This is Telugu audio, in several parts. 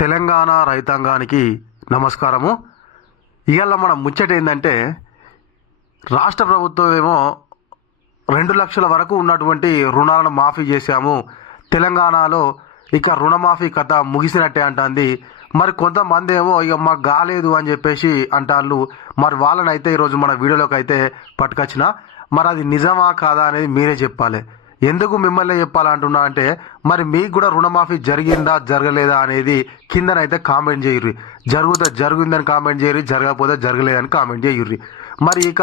తెలంగాణ రైతాంగానికి నమస్కారము. ఇవాళ మన ముచ్చట ఏంటంటే, రాష్ట్ర ప్రభుత్వం ఏమో 2 లక్షల వరకు ఉన్నటువంటి రుణాలను మాఫీ చేశాము, తెలంగాణలో ఇక రుణమాఫీ కథ ముగిసినట్టే అంటుంది. మరి కొంతమంది ఏమో ఇక మాకు కాలేదు అని చెప్పేసి అంటాళ్ళు. మరి వాళ్ళని అయితే ఈరోజు మన వీడియోలోకి అయితే పట్టుకొచ్చిన. మరి అది నిజమా కాదా అనేది మీరే చెప్పాలి. ఎందుకు మిమ్మల్ని చెప్పాలంటున్నా అంటే, మరి మీకు కూడా రుణమాఫీ జరిగిందా జరగలేదా అనేది కిందనైతే కామెంట్ చేయర్రి. జరిగిందని కామెంట్ చేయర్రి, జరగకపోతే జరగలేదని కామెంట్ చేయర్రి. మరి ఇక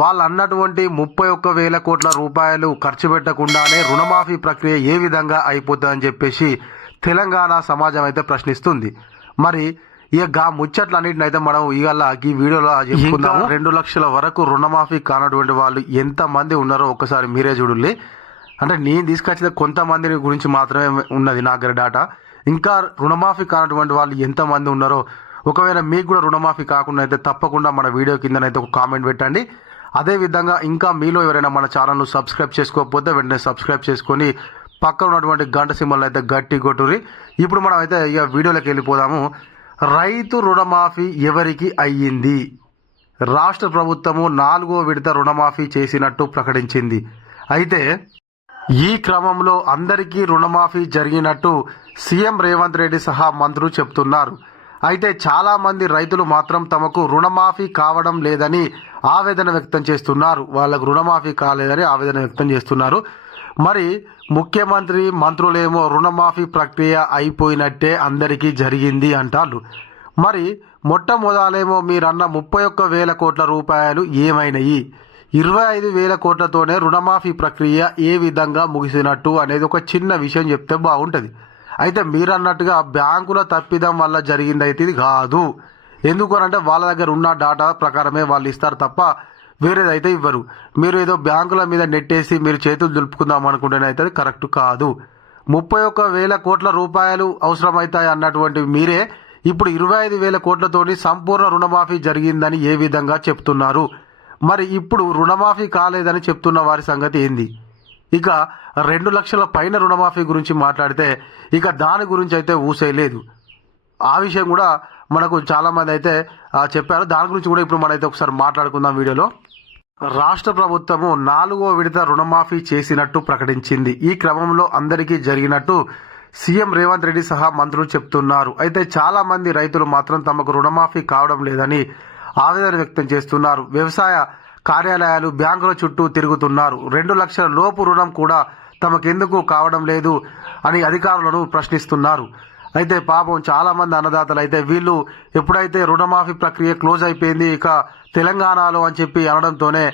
వాళ్ళు అన్నటువంటి 31,000 కోట్ల రూపాయలు ఖర్చు పెట్టకుండానే రుణమాఫీ ప్రక్రియ ఏ విధంగా అయిపోతుందని చెప్పేసి తెలంగాణ సమాజం అయితే ప్రశ్నిస్తుంది. మరి ఇక ముచ్చట్లన్నింటిని అయితే మనం ఇవాళ ఈ వీడియోలో చెప్పుకుందాము. 2 లక్షల వరకు రుణమాఫీ కానటువంటి వాళ్ళు ఎంతమంది ఉన్నారో ఒకసారి మీరే చూడండి. అంటే నేను తీసుకొచ్చిన కొంతమంది గురించి మాత్రమే ఉన్నది నా దగ్గర డేటా. ఇంకా రుణమాఫీ కానటువంటి వాళ్ళు ఎంతమంది ఉన్నారో, ఒకవేళ మీకు కూడా రుణమాఫీ కాకుండా అయితే తప్పకుండా మన వీడియో కిందనైతే ఒక కామెంట్ పెట్టండి. అదేవిధంగా ఇంకా మీలో ఎవరైనా మన ఛానల్ను సబ్స్క్రైబ్ చేసుకోకపోతే వెంటనే సబ్స్క్రైబ్ చేసుకొని పక్కన ఉన్నటువంటి గంట సింబల్ అయితే గట్టి కొట్టుర్రి. ఇప్పుడు మనం అయితే ఇక వీడియోలోకి వెళ్ళిపోదాము. రైతు రుణమాఫీ ఎవరికి అయ్యింది? రాష్ట్ర ప్రభుత్వము 4వ విడత రుణమాఫీ చేసినట్టు ప్రకటించింది. అయితే ఈ క్రమంలో అందరికీ రుణమాఫీ జరిగినట్టు సీఎం రేవంత్ రెడ్డి సహా మంత్రులు చెప్తున్నారు. అయితే చాలా మంది రైతులు మాత్రం తమకు రుణమాఫీ కావడం లేదని ఆవేదన వ్యక్తం చేస్తున్నారు. వాళ్ళకు రుణమాఫీ కాలేదని ఆవేదన వ్యక్తం చేస్తున్నారు. మరి ముఖ్యమంత్రి మంత్రులేమో రుణమాఫీ ప్రక్రియ అయిపోయినట్టే అందరికీ జరిగింది అంటారు. మరి మొట్టమొదలేమో మీరన్న 31,000 కోట్ల రూపాయలు ఏమైనాయి? 25,000 కోట్లతోనే రుణమాఫీ ప్రక్రియ ఏ విధంగా ముగిసినట్టు అనేది ఒక చిన్న విషయం చెప్తే బాగుంటుంది. అయితే మీరన్నట్టుగా బ్యాంకుల తప్పిదం వల్ల జరిగింది అయితే ఇది కాదు. ఎందుకనంటే వాళ్ళ దగ్గర ఉన్న డాటా ప్రకారమే వాళ్ళు ఇస్తారు తప్ప వేరేదైతే ఇవ్వరు. మీరు ఏదో బ్యాంకుల మీద నెట్టేసి మీరు చేతులు దులుపుకుందాం అనుకుంటేనైతే అది కరెక్ట్ కాదు. 31,000 కోట్ల రూపాయలు అవసరమవుతాయి అన్నటువంటి మీరే ఇప్పుడు 25,000 కోట్లతోని సంపూర్ణ రుణమాఫీ జరిగిందని ఏ విధంగా చెప్తున్నారు? మరి ఇప్పుడు రుణమాఫీ కాలేదని చెప్తున్న వారి సంగతి ఏంది? ఇక 2 లక్షల పైన రుణమాఫీ గురించి మాట్లాడితే ఇక దాని గురించి అయితే ఊసేయలేదు. ఆ విషయం కూడా మనకు చాలామంది అయితే చెప్పారు. దాని గురించి కూడా ఇప్పుడు మనమైతే ఒకసారి మాట్లాడుకుందాం వీడియోలో. రాష్ట్ర ప్రభుత్వము 4వ విడత రుణమాఫీ చేసినట్టు ప్రకటించింది. ఈ క్రమంలో అందరికీ జరిగినట్టు సీఎం రేవంత్ రెడ్డి సహా మంత్రులు చెప్తున్నారు. అయితే చాలా మంది రైతులు మాత్రం తమకు రుణమాఫీ కావడం లేదని ఆవేదన వ్యక్తం చేస్తున్నారు. వ్యవసాయ కార్యాలయాలు, బ్యాంకుల చుట్టూ తిరుగుతున్నారు. 2 లక్షల లోపు రుణం కూడా తమకెందుకు కావడం లేదు అని అధికారులను ప్రశ్నిస్తున్నారు. అయితే పాపం చాలా మంది అన్నదాతలు అయితే వీళ్ళు ఎప్పుడైతే రుణమాఫీ ప్రక్రియ క్లోజ్ అయిపోయింది ఇక తెలంగాణలో అని చెప్పి అనడంతోనే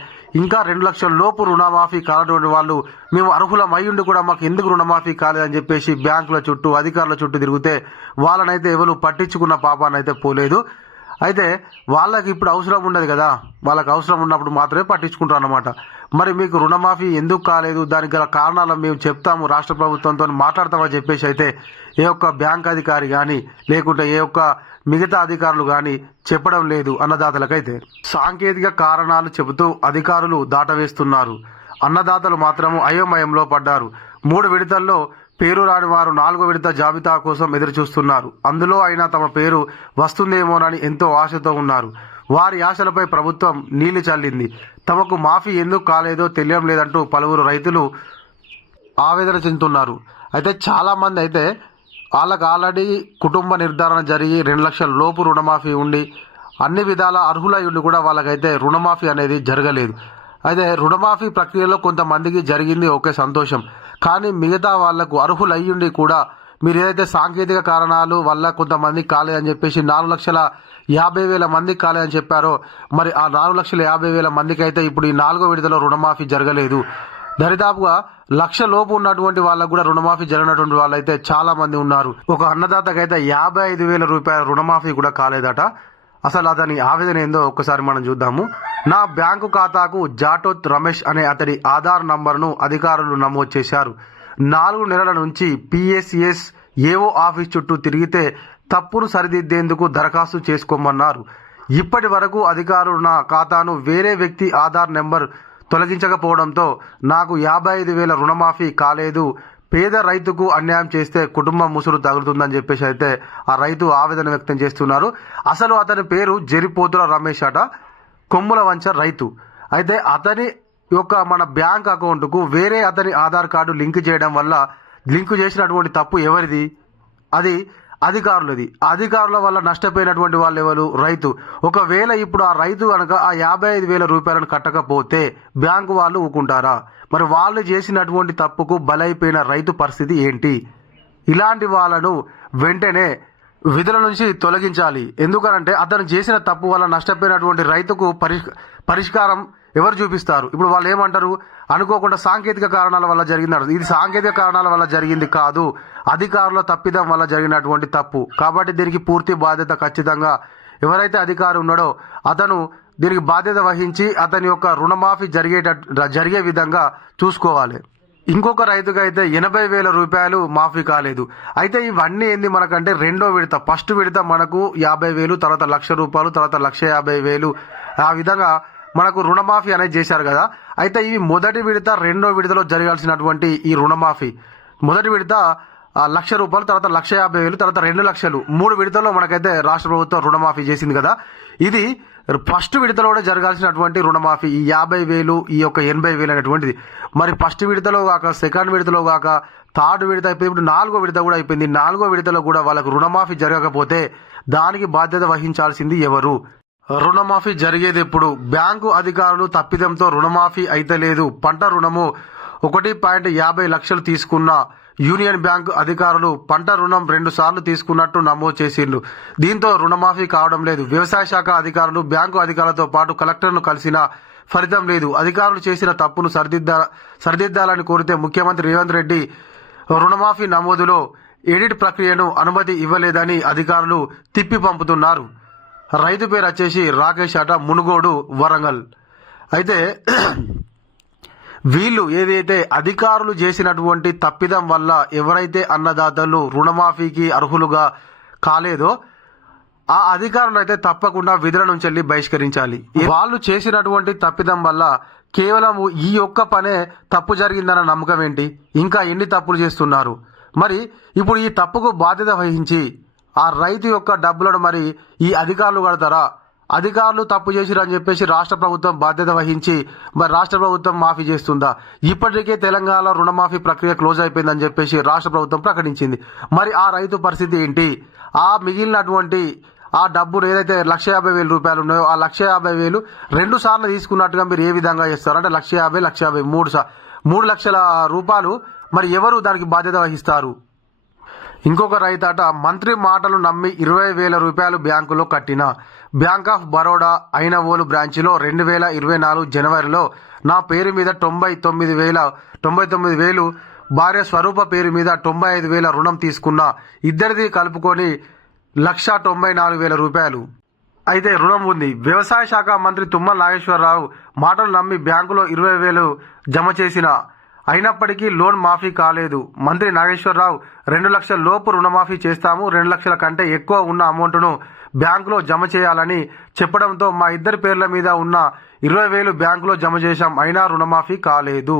ఇంకా 2 లక్షల లోపు రుణమాఫీ కానటువంటి వాళ్ళు మేము అర్హులం అయ్యుండి కూడా మాకు ఎందుకు రుణమాఫీ కాలేదని చెప్పేసి బ్యాంకుల చుట్టూ అధికారుల చుట్టూ తిరిగితే వాళ్ళనైతే ఎవరు పట్టించుకున్న పాపానైతే పోలేదు. అయితే వాళ్ళకి ఇప్పుడు అవసరం ఉండదు కదా, వాళ్ళకి అవసరం ఉన్నప్పుడు మాత్రమే పట్టించుకుంటారు అన్నమాట. మరి మీకు రుణమాఫీ ఎందుకు కాలేదు, దానికి గల కారణాలు మేము చెప్తాము, రాష్ట్ర ప్రభుత్వంతో మాట్లాడతామని చెప్పేసి అయితే ఏ ఒక్క బ్యాంక్ అధికారి కానీ లేకుంటే ఏ ఒక్క మిగతా అధికారులు కానీ చెప్పడం లేదు అన్నదాతలకైతే. సాంకేతిక కారణాలు చెబుతూ అధికారులు దాటవేస్తున్నారు. అన్నదాతలు మాత్రము అయోమయంలో పడ్డారు. 3 విడతల్లో పేరు రాని వారు 4వ విడత జాబితా కోసం ఎదురు చూస్తున్నారు. అందులో అయినా తమ పేరు వస్తుందేమోనని ఎంతో ఆశతో ఉన్నారు. వారి ఆశలపై ప్రభుత్వం నీళ్లు చల్లింది. తమకు మాఫీ ఎందుకు కాలేదో తెలియడం లేదంటూ పలువురు రైతులు ఆవేదన చెందుతున్నారు. అయితే చాలామంది అయితే వాళ్ళకు ఆల్రెడీ కుటుంబ నిర్ధారణ జరిగి 2 లక్షల లోపు రుణమాఫీ ఉండి అన్ని విధాల అర్హులై ఉండి కూడా వాళ్ళకైతే రుణమాఫీ అనేది జరగలేదు. అయితే రుణమాఫీ ప్రక్రియలో కొంతమందికి జరిగింది, ఓకే సంతోషం. కానీ మిగతా వాళ్లకు అర్హులయ్యుండి కూడా మీరు ఏదైతే సాంకేతిక కారణాలు వల్ల కొంతమంది కాలేదని చెప్పేసి 4,50,000 మందికి కాలేదని చెప్పారో, మరి ఆ 4,50,000 మందికి అయితే ఇప్పుడు ఈ 4వ విడతలో రుణమాఫీ జరగలేదు. దరిదాపుగా 1,00,000 లోపు ఉన్నటువంటి వాళ్ళకు కూడా రుణమాఫీ జరిగినటువంటి వాళ్ళు అయితే చాలా మంది ఉన్నారు. ఒక అన్నదాతకైతే 55,000 రూపాయల రుణమాఫీ కూడా కాలేదట. అసలు అతని ఆవేదన ఏందో ఒక్కసారి మనం చూద్దాము. నా బ్యాంకు ఖాతాకు జాటోత్ రమేష్ అనే అతడి ఆధార్ నంబర్ను అధికారులు నమోదు చేశారు. 4 నెలల నుంచి పిఎస్ఎస్ ఏఓ ఆఫీస్ చుట్టూ తిరిగితే తప్పును సరిదిద్దేందుకు దరఖాస్తు చేసుకోమన్నారు. ఇప్పటి వరకు అధికారులు నా ఖాతాను వేరే వ్యక్తి ఆధార్ నెంబర్ తొలగించకపోవడంతో నాకు 55,000 రుణమాఫీ కాలేదు. పేద రైతుకు అన్యాయం చేస్తే కుటుంబం ముసురు తగులుతుందని చెప్పేసి అయితే ఆ రైతు ఆవేదన వ్యక్తం చేస్తున్నారు. అసలు అతని పేరు జరిపోతుల రమేష్ అట, కొమ్ముల వంచ రైతు. అయితే అతని యొక్క మన బ్యాంక్ అకౌంట్కు వేరే అతని ఆధార్ కార్డు లింక్ చేయడం వల్ల లింక్ చేసినటువంటి తప్పు ఎవరిది? అది అధికారులది. అధికారుల వల్ల నష్టపోయినటువంటి వాళ్ళు ఎవరు? రైతు. ఒకవేళ ఇప్పుడు ఆ రైతు కనుక ఆ 55,000 రూపాయలను కట్టకపోతే బ్యాంకు వాళ్ళు ఊకుంటారా? మరి వాళ్ళు చేసినటువంటి తప్పుకు బలైపోయిన రైతు పరిస్థితి ఏంటి? ఇలాంటి వాళ్ళను వెంటనే విధుల నుంచి తొలగించాలి. ఎందుకనంటే అతను చేసిన తప్పు వల్ల నష్టపోయినటువంటి రైతుకు పరిష్కారం ఎవరు చూపిస్తారు? ఇప్పుడు వాళ్ళు ఏమంటారు? అనుకోకుండా సాంకేతిక కారణాల వల్ల జరిగింది. ఇది సాంకేతిక కారణాల వల్ల జరిగింది కాదు, అధికారుల తప్పిదం వల్ల జరిగినటువంటి తప్పు. కాబట్టి దీనికి పూర్తి బాధ్యత ఖచ్చితంగా ఎవరైతే అధికారి ఉన్నాడో అతను దీనికి బాధ్యత వహించి అతని యొక్క రుణమాఫీ జరిగే విధంగా చూసుకోవాలి. ఇంకొక రైతుకు అయితే 80,000 రూపాయలు మాఫీ కాలేదు. అయితే ఇవన్నీ ఏంది మనకంటే రెండో విడత. ఫస్ట్ విడత మనకు 50,000, తర్వాత 1,00,000 రూపాయలు, తర్వాత 1,50,000 ఆ విధంగా మనకు రుణమాఫీ అనేది చేశారు కదా. అయితే ఇవి మొదటి విడత, రెండో విడతలో జరగాల్సినటువంటి ఈ రుణమాఫీ. మొదటి విడత 1,00,000 రూపాయలు, తర్వాత 1,50,000, తర్వాత 2,00,000, 3 విడతల్లో మనకైతే రాష్ట్ర ప్రభుత్వం రుణమాఫీ చేసింది కదా. ఇది ఫస్ట్ విడతలోనే జరగాల్సినటువంటి రుణమాఫీ, ఈ 50,000, ఈ యొక్క 80,000 అనేటువంటిది. మరి ఫస్ట్ విడతలో కాక, సెకండ్ విడతలో కాక, థర్డ్ విడత అయిపోయింది, ఇప్పుడు 4వ విడత కూడా అయిపోయింది. 4వ విడతలో కూడా వాళ్ళకు రుణమాఫీ జరగకపోతే దానికి బాధ్యత వహించాల్సింది ఎవరు? రుణమాఫీ జరిగేది ఎప్పుడు? బ్యాంకు అధికారులు తప్పిదంతో రుణమాఫీ అయితే లేదు. పంట రుణము 1.50 లక్షలు తీసుకున్న యూనియన్ బ్యాంకు అధికారులు పంట రుణం 2 సార్లు తీసుకున్నట్టు నమోదు చేసిండ్రు. దీంతో రుణమాఫీ కావడం లేదు. వ్యవసాయ శాఖ అధికారులు బ్యాంకు అధికారులతో పాటు కలెక్టర్ను కలిసిన ఫలితం లేదు. అధికారులు చేసిన తప్పును సరిదిద్దాలని కోరితే ముఖ్యమంత్రి రేవంత్ రెడ్డి రుణమాఫీ నమోదులో ఎడిట్ ప్రక్రియను అనుమతి ఇవ్వలేదని అధికారులు తిప్పి పంపుతున్నారు. రైతు పేరు వచ్చేసి రాకేష్ అట, మునుగోడు, వరంగల్. అయితే వీళ్ళు ఏదైతే అధికారులు చేసినటువంటి తప్పిదం వల్ల ఎవరైతే అన్నదాతలు రుణమాఫీకి అర్హులుగా కాలేదో ఆ అధికారులు అయితే తప్పకుండా విధుల నుంచి వెళ్ళి బహిష్కరించాలి. వాళ్ళు చేసినటువంటి తప్పిదం వల్ల కేవలం ఈ ఒక్క పనే తప్పు జరిగిందన్న నమ్మకం ఏంటి? ఇంకా ఎన్ని తప్పులు చేస్తున్నారు? మరి ఇప్పుడు ఈ తప్పుకు బాధ్యత వహించి ఆ రైతు యొక్క డబ్బులను మరి ఈ అధికారులు కడతారా? అధికారులు తప్పు చేసిరని చెప్పేసి రాష్ట్ర ప్రభుత్వం బాధ్యత వహించి మరి రాష్ట్ర ప్రభుత్వం మాఫీ చేస్తుందా? ఇప్పటికే తెలంగాణలో రుణమాఫీ ప్రక్రియ క్లోజ్ అయిపోయిందని చెప్పేసి రాష్ట్ర ప్రభుత్వం ప్రకటించింది. మరి ఆ రైతు పరిస్థితి ఏంటి? ఆ మిగిలినటువంటి ఆ డబ్బును ఏదైతే 1,50,000 రూపాయలు ఉన్నాయో ఆ 1,50,000 2 సార్లు తీసుకున్నట్టుగా మీరు ఏ విధంగా చేస్తారు? అంటే 1,50,000, 1,50,000, 3 లక్షల రూపాయలు. మరి ఎవరు దానికి బాధ్యత వహిస్తారు? ఇంకొక రైతట, మంత్రి మాటలు నమ్మి 20,000 రూపాయలు బ్యాంకులో కట్టిన. బ్యాంక్ ఆఫ్ బరోడా ఐనవోలు బ్రాంచ్లో 2024 జనవరిలో నా పేరు మీద 99,000, భార్య స్వరూప పేరు మీద 95,000 రుణం తీసుకున్న. ఇద్దరిది కలుపుకొని 1,94,000 రూపాయలు అయితే రుణం ఉంది. వ్యవసాయ శాఖ మంత్రి తుమ్మల నాగేశ్వరరావు మాటలు నమ్మి బ్యాంకులో 20,000 జమ చేసిన. అయినప్పటికీ లోన్ మాఫీ కాలేదు. మంత్రి నాగేశ్వరరావు 2 లక్షల లోపు రుణమాఫీ చేస్తాము, 2 లక్షల కంటే ఎక్కువ ఉన్న అమౌంట్ను బ్యాంకులో జమ చేయాలని చెప్పడంతో మా ఇద్దరి పేర్ల మీద ఉన్న 20,000 బ్యాంకులో జమ చేశాం. అయినా రుణమాఫీ కాలేదు.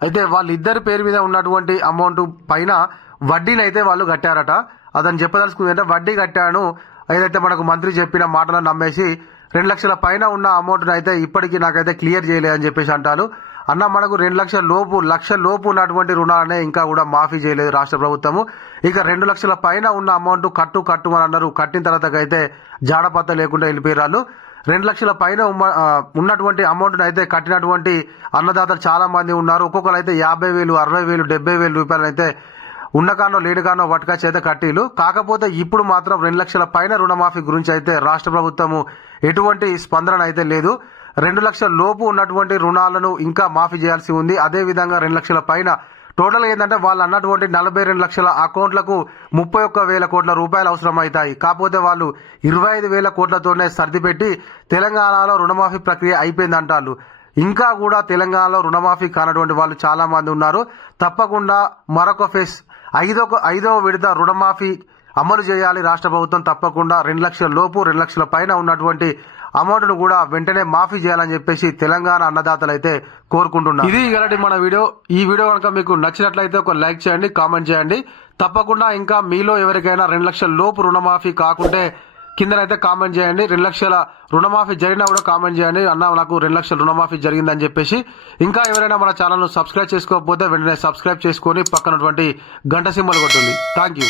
అయితే వాళ్ళిద్దరి పేరు మీద ఉన్నటువంటి అమౌంట్ పైన వడ్డీని అయితే వాళ్ళు కట్టారట. అతను చెప్పదలుచుకుంది అంటే వడ్డీ కట్టాను, ఏదైతే మనకు మంత్రి చెప్పిన మాటలను నమ్మేసి 2 లక్షల పైన ఉన్న అమౌంట్ని అయితే ఇప్పటికీ నాకైతే క్లియర్ చేయలేదని చెప్పేసి అంటారు. అన్న మనకు 2 లక్షల లోపు, 1,00,000 లోపు ఉన్నటువంటి రుణాలనే ఇంకా కూడా మాఫీ చేయలేదు రాష్ట్ర ప్రభుత్వము. ఇక 2 లక్షల పైన ఉన్న అమౌంట్ కట్టు అని అన్నారు. కట్టిన తర్వాత అయితే జాడపత్త లేకుండా వెళ్ళిపోయారు. 2 లక్షల పైన ఉన్నటువంటి అమౌంట్ని అయితే కట్టినటువంటి అన్నదాతలు చాలా మంది ఉన్నారు. ఒక్కొక్కరు అయితే 50,000, 60,000, 70,000 రూపాయలు అయితే ఉన్నకానో లేనికానో వటకా చేత కట్టీలు. కాకపోతే ఇప్పుడు మాత్రం 2 లక్షల పైన రుణమాఫీ గురించి అయితే రాష్ట్ర ప్రభుత్వము ఎటువంటి స్పందన అయితే లేదు. 2 లక్షల లోపు ఉన్నటువంటి రుణాలను ఇంకా మాఫీ చేయాల్సి ఉంది. అదేవిధంగా 2 లక్షల పైన టోటల్ ఏంటంటే వాళ్ళు అన్నటువంటి 42 లక్షల అకౌంట్లకు 31,000 కోట్ల రూపాయలు అవసరం అవుతాయి. కాకపోతే వాళ్ళు 25,000 కోట్లతోనే సర్దిపెట్టి తెలంగాణలో రుణమాఫీ ప్రక్రియ అయిపోయిందంటారు. ఇంకా కూడా తెలంగాణలో రుణమాఫీ కానటువంటి వాళ్ళు చాలా మంది ఉన్నారు. తప్పకుండా మరొక ఫేజ్ 5వ విడత రుణమాఫీ అమలు చేయాలి రాష్ట్ర ప్రభుత్వం. తప్పకుండా 2 లక్షల లోపు 2 లక్షల పైన ఉన్నటువంటి అమౌంట్ను కూడా వెంటనే మాఫీ చేయాలని చెప్పేసి తెలంగాణ అన్నదాతలు అయితే కోరుకుంటున్నారు. ఇది ఇలాంటి మన వీడియో. ఈ వీడియో కనుక మీకు నచ్చినట్లయితే ఒక లైక్ చేయండి, కామెంట్ చేయండి. తప్పకుండా ఇంకా మీలో ఎవరికైనా 2 లక్షల లోపు రుణమాఫీ కాకుంటే కిందనైతే కామెంట్ చేయండి. 2 లక్షల రుణమాఫీ జరిగినా కూడా కామెంట్ చేయండి, అన్న నాకు 2 లక్షల రుణమాఫీ జరిగిందని చెప్పేసి. ఇంకా ఎవరైనా మన ఛానల్ను సబ్స్క్రైబ్ చేసుకోకపోతే వెంటనే సబ్స్క్రైబ్ చేసుకొని పక్కనటువంటి గంట సింబల్ కొట్టుంది. Thank you.